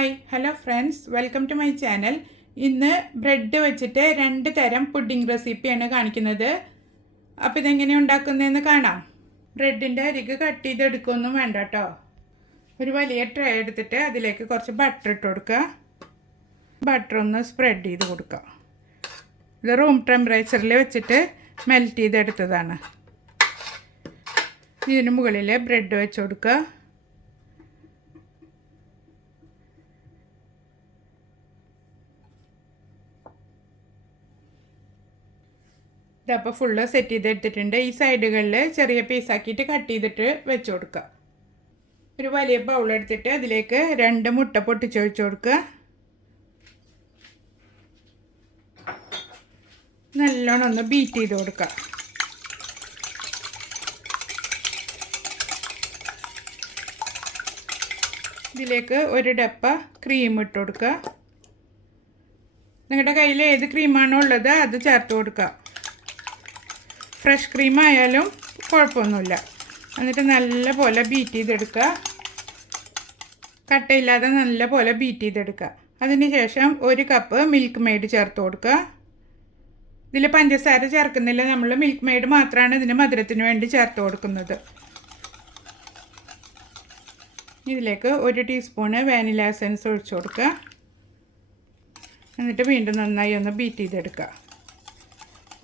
Hi hello friends welcome to my channel. ഇന്ന് bread വെച്ചിട്ട് രണ്ട് തരം പുഡിംഗ് റെസിപ്പിയാണ് കാണിക്കുന്നത്. അപ്പോൾ ഇതെങ്ങനെ ഉണ്ടാക്കുന്നതെന്ന് കാണാം. ബ്രെഡിന്റെ അരിക്ക് കട്ട് ചെയ്തെടുക്കുകയൊന്നും വേണ്ട കേട്ടോ. ഒരു വലിയ ട്രേ എടുത്തിട്ട് അതിലേക്ക് കുറച്ച് ബട്ടർ ഇട്ട് കൊടുക്കുക. ബട്ടർ ഒന്ന് സ്പ്രെഡ് ചെയ്ത് കൊടുക്കുക. ഇത് റൂം ടെമ്പറേച്ചറിൽ വെച്ചിട്ട് മെൽറ്റ് ചെയ്തെടുത്തതാണ്. ഇതിന് മുകളിൽ ബ്രെഡ് വെച്ച് കൊടുക്കുക. ഇതപ്പോൾ ഫുള്ള് സെറ്റ് ചെയ്തെടുത്തിട്ടുണ്ട്. ഈ സൈഡുകളിൽ ചെറിയ പീസാക്കിയിട്ട് കട്ട് ചെയ്തിട്ട് വെച്ച് കൊടുക്കുക. ഒരു വലിയ ബൗൾ എടുത്തിട്ട് അതിലേക്ക് രണ്ട് മുട്ട പൊട്ടിച്ചൊഴിച്ച് കൊടുക്കുക. നല്ലോണം ഒന്ന് ബീറ്റ് ചെയ്ത് കൊടുക്കുക. ഇതിലേക്ക് ഒരു ഡപ്പ ക്രീം ഇട്ട് കൊടുക്കുക. നിങ്ങളുടെ കയ്യിൽ ഏത് ക്രീമാണോ ഉള്ളത് അത് ചേർത്ത് കൊടുക്കുക. ഫ്രഷ് ക്രീം ആയാലും കുഴപ്പമൊന്നുമില്ല. എന്നിട്ട് നല്ല പോലെ ബീറ്റ് ചെയ്തെടുക്കുക. കട്ടയില്ലാതെ നല്ല പോലെ ബീറ്റ് ചെയ്തെടുക്കുക. അതിന് ശേഷം ഒരു കപ്പ് മിൽക്ക് മെയ്ഡ് ചേർത്ത് കൊടുക്കുക. ഇതിൽ പഞ്ചസാര ചേർക്കുന്നില്ല. നമ്മൾ മിൽക്ക് മെയ്ഡ് മാത്രമാണ് ഇതിന് മധുരത്തിന് വേണ്ടി ചേർത്ത് കൊടുക്കുന്നത്. ഇതിലേക്ക് ഒരു ടീസ്പൂണ് വാനില എസൻസ് ഒഴിച്ചു കൊടുക്കുക. എന്നിട്ട് വീണ്ടും നന്നായി ഒന്ന് ബീറ്റ് ചെയ്തെടുക്കുക.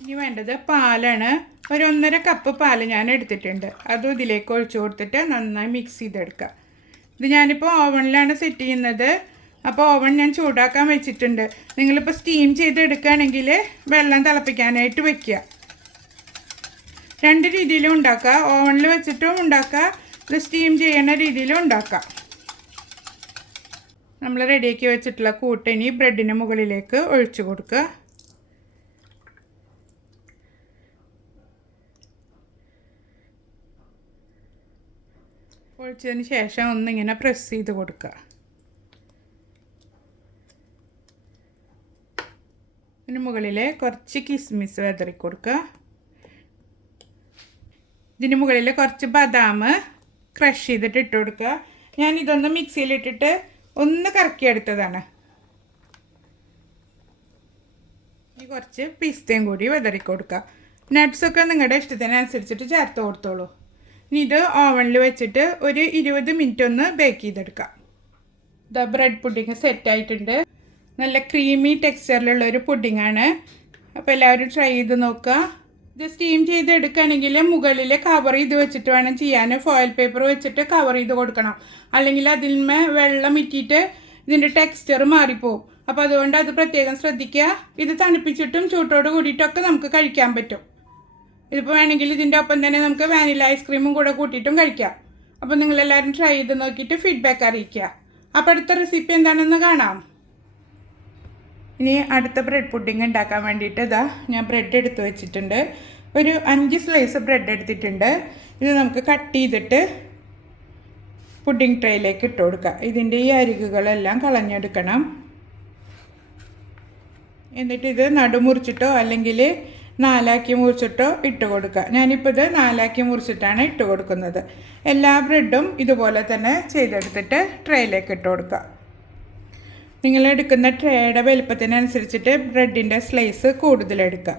ഇനി വേണ്ടത് പാലാണ്. ഒരു ഒന്നര കപ്പ് പാൽ ഞാൻ എടുത്തിട്ടുണ്ട്. അതും ഇതിലേക്ക് ഒഴിച്ചു കൊടുത്തിട്ട് നന്നായി മിക്സ് ചെയ്തെടുക്കുക ഇത് ഞാനിപ്പോൾ ഓവണിലാണ് സെറ്റ് ചെയ്യുന്നത്. അപ്പോൾ ഓവൺ ഞാൻ ചൂടാക്കാൻ വെച്ചിട്ടുണ്ട്. നിങ്ങളിപ്പോൾ സ്റ്റീം ചെയ്തെടുക്കുകയാണെങ്കിൽ വെള്ളം തിളപ്പിക്കാനായിട്ട് വെക്കുക. രണ്ട് രീതിയിലും ഉണ്ടാക്കുക. ഓവണിൽ വെച്ചിട്ടും ഉണ്ടാക്കുക. ഇത് സ്റ്റീം ചെയ്യുന്ന രീതിയിലും ഉണ്ടാക്കാം. നമ്മൾ റെഡിയാക്കി വെച്ചിട്ടുള്ള കൂട്ടിനി ബ്രെഡിന് മുകളിലേക്ക് ഒഴിച്ചു കൊടുക്കുക. ഒഴിച്ചതിന് ശേഷം ഒന്നിങ്ങനെ പ്രസ് ചെയ്ത് കൊടുക്കുക. ഇതിന് മുകളിൽ കുറച്ച് കിസ്മിസ് വെതറി കൊടുക്കുക. ഇതിന് മുകളിൽ കുറച്ച് ബദാം ക്രഷ് ചെയ്തിട്ട് ഇട്ട് കൊടുക്കുക. ഞാൻ ഇതൊന്ന് മിക്സിയിൽ ഇട്ടിട്ട് ഒന്ന് കറക്കിയെടുത്തതാണ് ഇനി കുറച്ച് പിസ്തയും കൂടി വെതറി കൊടുക്കുക. നട്ട്സൊക്കെ നിങ്ങളുടെ ഇഷ്ടത്തിനനുസരിച്ചിട്ട് ചേർത്ത് കൊടുത്തോളൂ. ഇനി ഇത് ഓവനിൽ വെച്ചിട്ട് ഒരു ഇരുപത് മിനിറ്റ് ഒന്ന് ബേക്ക് ചെയ്തെടുക്കാം. ദ ബ്രെഡ് പുഡിങ് സെറ്റ് ആയിട്ടുണ്ട്. നല്ല ക്രീമി ടെക്സ്ചറിലുള്ള ഒരു പുഡിങ്ങാണ് അപ്പോൾ എല്ലാവരും ട്രൈ ചെയ്ത് നോക്കുക. ഇത് സ്റ്റീം ചെയ്ത് എടുക്കുകയാണെങ്കിൽ മുകളിൽ കവർ ചെയ്ത് വെച്ചിട്ട് വേണം ചെയ്യാൻ. ഫോയിൽ പേപ്പർ വെച്ചിട്ട് കവർ ചെയ്ത് കൊടുക്കണം. അല്ലെങ്കിൽ അതിന്മേ വെള്ളം ഇറ്റിയിട്ട് ഇതിന്റെ ടെക്സ്ചർ മാറിപ്പോവും. അപ്പോൾ അതുകൊണ്ട് അത് പ്രത്യേകം ശ്രദ്ധിക്കുക. ഇത് തണുപ്പിച്ചിട്ടും ചൂട്ടോട് കൂടിയിട്ടൊക്കെ നമുക്ക് കഴിക്കാൻ പറ്റും. ഇതിപ്പോൾ വേണമെങ്കിൽ ഇതിന്റെ ഒപ്പം തന്നെ നമുക്ക് വാനില ഐസ്ക്രീമും കൂടെ കൂട്ടിയിട്ടും കഴിക്കാം. അപ്പോൾ നിങ്ങളെല്ലാവരും ട്രൈ ചെയ്ത് നോക്കിയിട്ട് ഫീഡ്ബാക്ക് അറിയിക്കുക. അപ്പോൾ അടുത്ത റെസിപ്പി എന്താണെന്ന് കാണാം. ഇനി അടുത്ത ബ്രെഡ് പുഡിംഗ് ഉണ്ടാക്കാൻ വേണ്ടിയിട്ട് ഇതാ ഞാൻ ബ്രെഡ് എടുത്ത് വെച്ചിട്ടുണ്ട്. ഒരു അഞ്ച് സ്ലൈസ് ബ്രെഡ് എടുത്തിട്ടുണ്ട്. ഇത് നമുക്ക് കട്ട് ചെയ്തിട്ട് പുഡിംഗ് ട്രേയിലേക്ക് ഇട്ട് കൊടുക്കുക ഇതിന്റെ ഈ അരികുകളെല്ലാം കളഞ്ഞെടുക്കണം. എന്നിട്ട് ഇത് നടുമുറിച്ചിട്ടോ അല്ലെങ്കിൽ നാലാക്കി മുറിച്ചിട്ടോ ഇട്ട് കൊടുക്കുക. ഞാനിപ്പോൾ ഇത് നാലാക്കി മുറിച്ചിട്ടാണ് ഇട്ട് കൊടുക്കുന്നത്. എല്ലാ ബ്രെഡും ഇതുപോലെ തന്നെ ചെയ്തെടുത്തിട്ട് ട്രേയിലേക്ക് ഇട്ട് കൊടുക്കുക. നിങ്ങൾ എടുക്കുന്ന ട്രേയുടെ വലുപ്പത്തിനനുസരിച്ചിട്ട് ബ്രെഡിന്റെ സ്ലൈസ് കൂടുതലെടുക്കുക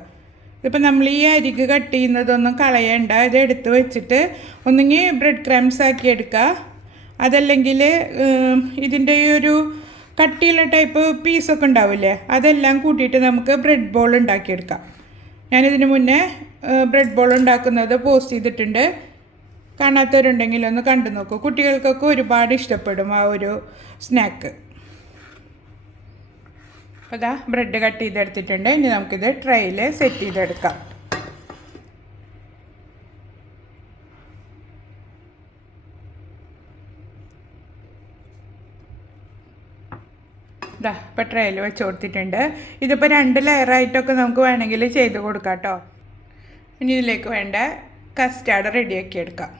ഇതിപ്പോൾ നമ്മൾ ഈ അരിക്ക് കട്ട് ചെയ്യുന്നതൊന്നും കളയണ്ട. ഇത് എടുത്ത് വെച്ചിട്ട് ഒന്നുകിൽ ബ്രെഡ് ക്രംസ് ആക്കി എടുക്കുക. അതല്ലെങ്കിൽ ഇതിന്റെ ഈ ഒരു കട്ടിയുള്ള ടൈപ്പ് പീസൊക്കെ ഉണ്ടാവില്ലേ? അതെല്ലാം കൂട്ടിയിട്ട് നമുക്ക് ബ്രെഡ് ബോൾ ഉണ്ടാക്കിയെടുക്കാം. ഞാനിതിന് മുന്നേ ബ്രെഡ് ബോൾ ഉണ്ടാക്കുന്നത് പോസ്റ്റ് ചെയ്തിട്ടുണ്ട്. കാണാത്തവരുണ്ടെങ്കിൽ ഒന്ന് കണ്ടു നോക്കൂ. കുട്ടികൾക്കൊക്കെ ഒരുപാട് ഇഷ്ടപ്പെടും ആ ഒരു സ്നാക്ക് അതാ ബ്രെഡ് കട്ട് ചെയ്തെടുത്തിട്ടുണ്ട്. ഇനി നമുക്കിത് ട്രേയിൽ സെറ്റ് ചെയ്തെടുക്കാം. ഇതാ ഇപ്പോൾ ട്രേയിൽ വെച്ച് കൊടുത്തിട്ടുണ്ട്. ഇതിപ്പോൾ രണ്ട് ലെയറായിട്ടൊക്കെ നമുക്ക് വേണമെങ്കിൽ ചെയ്ത് കൊടുക്കാം കേട്ടോ ഇനി ഇതിലേക്ക് വേണ്ട കസ്റ്റാർഡ് റെഡിയാക്കി എടുക്കാം.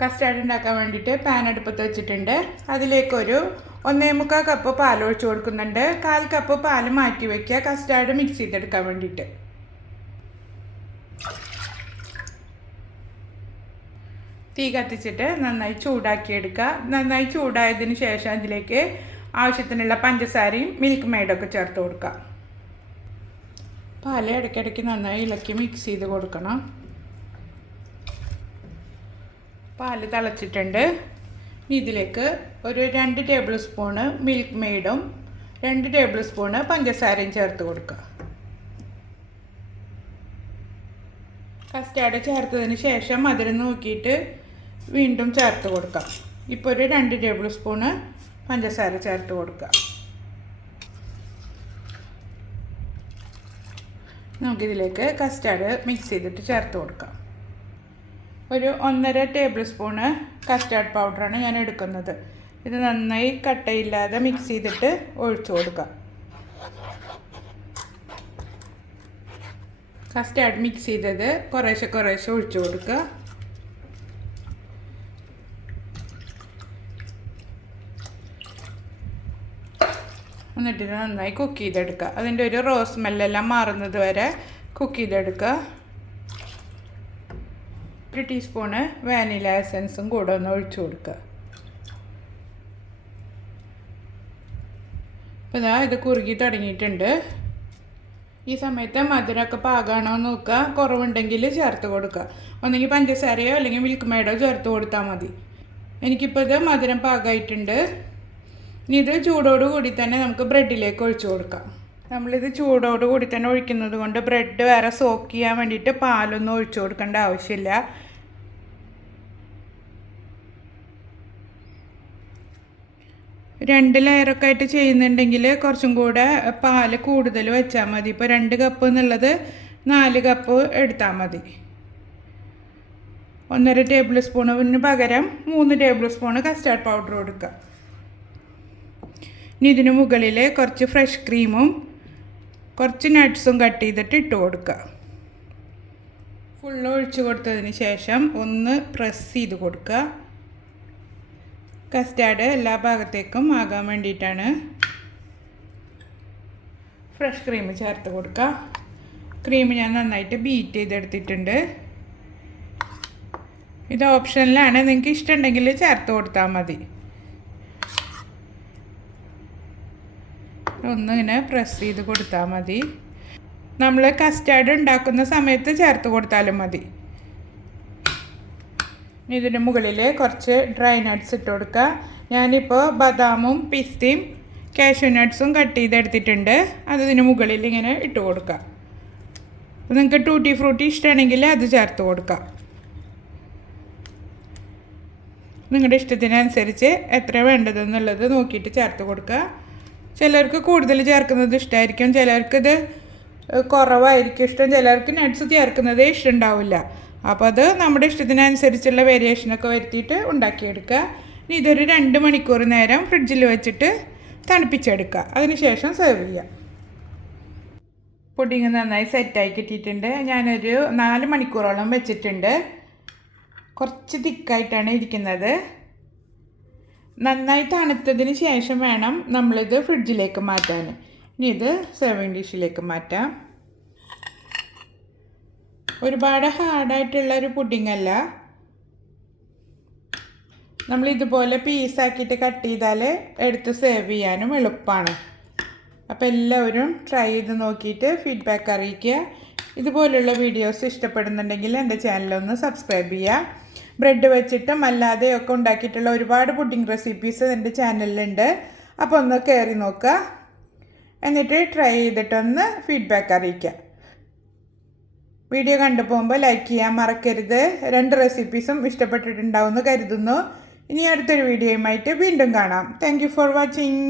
കസ്റ്റാർഡ് ഉണ്ടാക്കാൻ വേണ്ടിയിട്ട് പാൻ അടുപ്പത്ത് വെച്ചിട്ടുണ്ട്. അതിലേക്കൊരു ഒന്നേ മുക്കാൽ കപ്പ് പാൽ ഒഴിച്ചു കൊടുക്കുന്നുണ്ട്. കാൽ കപ്പ് പാൽ മാറ്റി വയ്ക്കുക കസ്റ്റാർഡ് മിക്സ് ചെയ്തെടുക്കാൻ വേണ്ടിയിട്ട്. തീ കത്തിച്ചിട്ട് നന്നായി ചൂടാക്കിയെടുക്കുക നന്നായി ചൂടായതിന് ശേഷം അതിലേക്ക് ആവശ്യത്തിനുള്ള പഞ്ചസാരയും മിൽക്ക് മെയ്ഡൊക്കെ ചേർത്ത് കൊടുക്കുക പാല ഇടയ്ക്കിടയ്ക്ക് നന്നായി ഇളക്കി മിക്സ് ചെയ്ത് കൊടുക്കണം. പാൽ തിളച്ചിട്ടുണ്ട്. ഇതിലേക്ക് ഒരു രണ്ട് ടേബിൾ സ്പൂണ് മിൽക്ക് മെയ്ഡും രണ്ട് ടേബിൾ സ്പൂണ് പഞ്ചസാരയും ചേർത്ത് കൊടുക്കുക കസ്റ്റാർഡ് ചേർത്തതിന് ശേഷം മധുരം നോക്കിയിട്ട് വീണ്ടും ചേർത്ത് കൊടുക്കാം. ഇപ്പോൾ ഒരു രണ്ട് ടേബിൾ സ്പൂണ് പഞ്ചസാര ചേർത്ത് കൊടുക്കുക. നമുക്കിതിലേക്ക് കസ്റ്റാർഡ് മിക്സ് ചെയ്തിട്ട് ചേർത്ത് കൊടുക്കാം. ഒരു ഒന്നര ടേബിൾ സ്പൂണ് കസ്റ്റാർഡ് പൗഡറാണ് ഞാൻ എടുക്കുന്നത്. ഇത് നന്നായി കട്ടയില്ലാതെ മിക്സ് ചെയ്തിട്ട് ഒഴിച്ചു കൊടുക്കാം. കസ്റ്റാർഡ് മിക്സ് ചെയ്തത് കുറേശ്ശെ കുറേശ്ശെ ഒഴിച്ചു കൊടുക്കുക. എന്നിട്ട് നന്നായി കുക്ക് ചെയ്തെടുക്കുക. അതിന്റെ ഒരു റോസ് സ്മെല്ലെല്ലാം മാറുന്നത് വരെ കുക്ക് ചെയ്തെടുക്കുക. ഒരു ടീസ്പൂണ് വാനില എസൻസും കൂടെ ഒന്ന് ഒഴിച്ചു കൊടുക്കുക. അപ്പോൾ ഇതാ ഇത് കുറുകി തുടങ്ങിയിട്ടുണ്ട്. ഈ സമയത്ത് മധുരമൊക്കെ പാകമാണോ എന്ന് നോക്കുക. കുറവുണ്ടെങ്കിൽ ചേർത്ത് കൊടുക്കുക. ഒന്നെങ്കിൽ പഞ്ചസാരയോ അല്ലെങ്കിൽ മിൽക്ക് മേഡോ ചേർത്ത് കൊടുത്താൽ മതി. എനിക്കിപ്പോൾ ഇത് മധുരം പാകമായിട്ടുണ്ട്. ഇനി ഇത് ചൂടോട് കൂടി തന്നെ നമുക്ക് ബ്രെഡിലേക്ക് ഒഴിച്ചു കൊടുക്കാം. നമ്മളിത് ചൂടോട് കൂടി തന്നെ ഒഴിക്കുന്നത് കൊണ്ട് ബ്രെഡ് വേറെ സോക്ക് ചെയ്യാൻ വേണ്ടിയിട്ട് പാലൊന്നും ഒഴിച്ചു കൊടുക്കേണ്ട ആവശ്യമില്ല. രണ്ട് ലെയറൊക്കെ ആയിട്ട് ചെയ്യുന്നുണ്ടെങ്കിൽ കുറച്ചും കൂടെ പാൽ കൂടുതൽ വെച്ചാൽ മതി. ഇപ്പോൾ രണ്ട് കപ്പ് എന്നുള്ളത് നാല് കപ്പ് എടുത്താൽ മതി. ഒന്നര ടേബിൾ സ്പൂണിന് പകരം മൂന്ന് ടേബിൾ സ്പൂണ് കസ്റ്റാർഡ് പൗഡർ കൊടുക്കുക. ഇനി ഇതിന് മുകളിൽ കുറച്ച് ഫ്രഷ് ക്രീമും കുറച്ച് നട്ട്സും കട്ട് ചെയ്തിട്ട് ഇട്ട് കൊടുക്കുക ഫുള്ള് ഒഴിച്ച് കൊടുത്തതിന് ശേഷം ഒന്ന് പ്രസ് ചെയ്ത് കൊടുക്കുക കസ്റ്റാർഡ് എല്ലാ ഭാഗത്തേക്കും ആകാൻ വേണ്ടിയിട്ടാണ് ഫ്രഷ് ക്രീം ചേർത്ത് കൊടുക്കുക ക്രീം ഞാൻ നന്നായിട്ട് ബീറ്റ് ചെയ്തെടുത്തിട്ടുണ്ട്. ഇത് ഓപ്ഷനിലാണ് നിങ്ങൾക്ക് ഇഷ്ടമുണ്ടെങ്കിൽ ചേർത്ത് കൊടുത്താൽ മതി. ഒന്നിങ്ങനെ പ്രസ് ചെയ്ത് കൊടുത്താൽ മതി. നമ്മൾ കസ്റ്റാർഡ് ഉണ്ടാക്കുന്ന സമയത്ത് ചേർത്ത് കൊടുത്താലും മതി. ഇതിന് മുകളിൽ കുറച്ച് ഡ്രൈ നട്ട്സ് ഇട്ട് കൊടുക്കുക ഞാനിപ്പോൾ ബദാമും പിസ്തയും കാഷ്യൂ നട്ട്സും കട്ട് ചെയ്തെടുത്തിട്ടുണ്ട്. അത് ഇതിന് മുകളിൽ ഇങ്ങനെ ഇട്ട് കൊടുക്കുക നിങ്ങൾക്ക് ടൂട്ടി ഫ്രൂട്ടി ഇഷ്ടമാണെങ്കിൽ അത് ചേർത്ത് കൊടുക്കാം. നിങ്ങളുടെ ഇഷ്ടത്തിനനുസരിച്ച് എത്ര വേണ്ടതെന്നുള്ളത് നോക്കിയിട്ട് ചേർത്ത് കൊടുക്കുക ചിലർക്ക് കൂടുതൽ ചേർക്കുന്നത് ഇഷ്ടമായിരിക്കും ചിലർക്കിത് കുറവായിരിക്കും ഇഷ്ടം ചിലർക്ക് നട്ട്സ് ചേർക്കുന്നതേ ഇഷ്ടമുണ്ടാവില്ല അപ്പോൾ അത് നമ്മുടെ ഇഷ്ടത്തിനനുസരിച്ചുള്ള വേരിയേഷനൊക്കെ വരുത്തിയിട്ട് ഉണ്ടാക്കിയെടുക്കുക. ഇനി ഇതൊരു രണ്ട് മണിക്കൂർ നേരം ഫ്രിഡ്ജിൽ വെച്ചിട്ട് തണുപ്പിച്ചെടുക്കുക. അതിനുശേഷം സെർവ് ചെയ്യുക പുഡിങ് നന്നായി സെറ്റായി കിട്ടിയിട്ടുണ്ട്. ഞാനൊരു നാല് മണിക്കൂറോളം വെച്ചിട്ടുണ്ട്. കുറച്ച് തിക്കായിട്ടാണ് ഇരിക്കുന്നത്. നന്നായി തണുത്തതിന് ശേഷം വേണം നമ്മളിത് ഫ്രിഡ്ജിലേക്ക് മാറ്റാൻ. ഇനി ഇത് സെർവിങ് ഡിഷിലേക്ക് മാറ്റാം. ഒരുപാട് ഹാർഡായിട്ടുള്ള ഒരു പുഡിംഗ് അല്ല. നമ്മൾ ഇതുപോലെ പീസാക്കിയിട്ട് കട്ട് ചെയ്താൽ എടുത്ത് സേവ് ചെയ്യാനും എളുപ്പമാണ്. അപ്പോൾ എല്ലാവരും ട്രൈ ചെയ്ത് നോക്കിയിട്ട് ഫീഡ്ബാക്ക് അറിയിക്കുക. ഇതുപോലുള്ള വീഡിയോസ് ഇഷ്ടപ്പെടുന്നുണ്ടെങ്കിൽ എന്റെ ചാനലൊന്ന് സബ്സ്ക്രൈബ് ചെയ്യുക. ബ്രെഡ് വെച്ചിട്ടും അല്ലാതെയൊക്കെ ഉണ്ടാക്കിയിട്ടുള്ള ഒരുപാട് പുഡിംഗ് റെസിപ്പീസ് എന്റെ ചാനലിലുണ്ട്. അപ്പോൾ ഒന്ന് കയറി നോക്കുക. എന്നിട്ട് ട്രൈ ചെയ്തിട്ടൊന്ന് ഫീഡ്ബാക്ക് അറിയിക്കുക. വീഡിയോ കണ്ടു പോകുമ്പോൾ ലൈക്ക് ചെയ്യാൻ മറക്കരുത്. രണ്ട് റെസിപ്പീസും ഇഷ്ടപ്പെട്ടിട്ടുണ്ടാവുമെന്ന് കരുതുന്നു. ഇനി അടുത്തൊരു വീഡിയോയുമായിട്ട് വീണ്ടും കാണാം. Thank for watching